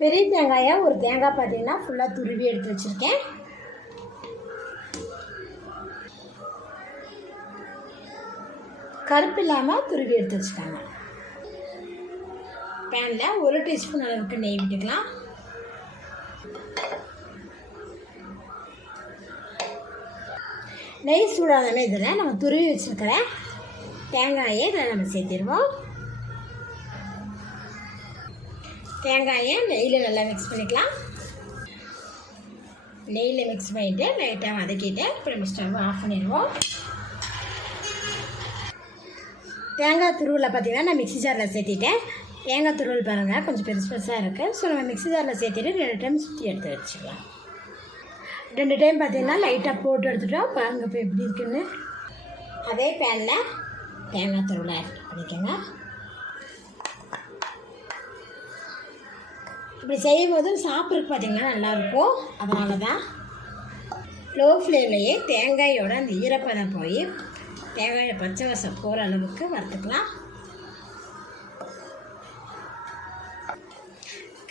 பெரிய தேங்காயை ஒரு தேங்காய் பார்த்தீங்கன்னா ஃபுல்லாக துருவி எடுத்து வச்சுருக்கேன். கருப்பு இல்லாமல் துருவி எடுத்து வச்சுக்காங்க. பேனில் ஒரு டீஸ்பூன் அளவுக்கு நெய் விட்டுக்கலாம். நெய் சூடாதமே இதில் நம்ம துருவி வச்சுருக்கிற தேங்காயை இதில் நம்ம சேர்த்திடுவோம். தேங்காயை நெய்யில் நல்லா மிக்ஸ் பண்ணிக்கலாம். நெய்யில் மிக்ஸ் பண்ணிவிட்டு லைட்டாக வதக்கிட்டு இப்போ நம்ம ஸ்டவ் ஆஃப் பண்ணிடுவோம். தேங்காய் துருவில் பார்த்தீங்கன்னா நான் மிக்ஸி ஜாரில் சேர்த்திட்டேன். தேங்காய் துருவல் பாருங்கள் கொஞ்சம் பெருசு பெருசாக இருக்குது ஸோ நம்ம மிக்ஸி ஜாரில் சேர்த்திட்டு ரெண்டு டைம் சுற்றி எடுத்து வச்சுக்கலாம். ரெண்டு டைம் பார்த்திங்கன்னா லைட்டாக போட்டு எடுத்துட்டோம். பாருங்க இப்போ எப்படி இருக்குன்னு. அதே பேனில் தேங்காய் துருவில் பண்ணிக்கோங்க. இப்படி செய்யும்போது சாப்பிட்றதுக்கு பார்த்தீங்கன்னா நல்லாயிருக்கும். அதனால தான் லோ ஃப்ளேம்லேயே தேங்காயோட அந்த ஈரப்பதம் போய் தேங்காயை பச்சை வசம் போகிற அளவுக்கு வறுத்துக்கலாம்.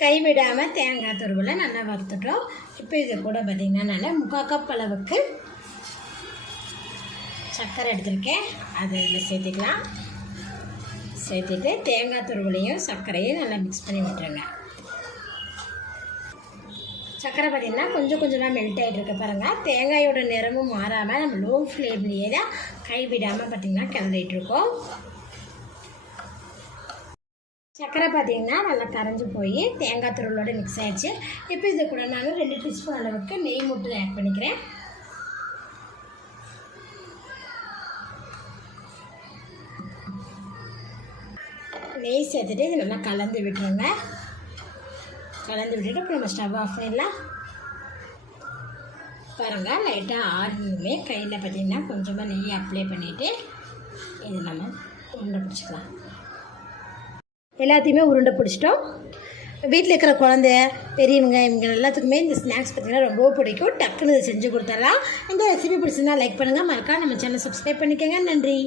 கைவிடாமல் தேங்காய் துருவலை நல்லா வறுத்துட்டோம். இப்போ இது கூட பார்த்திங்கன்னா நான் முக்கால் கப் அளவுக்கு சர்க்கரை எடுத்திருக்கேன். அதை இதில் சேர்த்துக்கலாம். சேர்த்துட்டு தேங்காய் துருவலையும் சர்க்கரையும் நல்லா மிக்ஸ் பண்ணி விட்டுருங்க. சர்க்கரை பார்த்திங்கன்னா கொஞ்சம் கொஞ்சமாக மெல்ட் ஆகிட்டு இருக்க பாருங்கள் தேங்காயோட நிறமும் மாறாமல் நம்ம லோ ஃப்ளேம்லேயே தான் கைவிடாமல் பார்த்திங்கன்னா கிளறிட்டு சர்க்கரை பார்த்திங்கன்னா நல்லா கரைஞ்சி போய் தேங்காய் துருளோட மிக்ஸ் ஆகிடுச்சு இப்போ இது கூட நான் ரெண்டு டீஸ்பூன் அளவுக்கு நெய் மட்டும் ஆட் பண்ணிக்கிறேன். நெய் சேர்த்துட்டு இது நல்லா கலந்து விட்டுருங்க. கலந்து விட்டுட்டு அப்புறம் நம்ம ஸ்டவ் ஆஃப் பண்ணிடலாம். பாருங்கள் லைட்டாக ஆறுமே கையில் பார்த்தீங்கன்னா கொஞ்சமாக நெய் அப்ளை பண்ணிவிட்டு இது நம்ம உருண்டை பிடிச்சிக்கலாம். எல்லாத்தையுமே உருண்டை பிடிச்சிட்டோம். வீட்டில் இருக்கிற குழந்தை பெரியவங்க இவங்க எல்லாத்துக்குமே இந்த ஸ்நாக்ஸ் பார்த்திங்கன்னா ரொம்ப பிடிக்கும். டக்குன்னு செஞ்சு கொடுத்துடலாம். இந்த ரெசிபி பிடிச்சிருந்தா லைக் பண்ணுங்கள் மறக்காம நம்ம சேனல் சப்ஸ்கிரைப் பண்ணிக்கோங்க. நன்றி.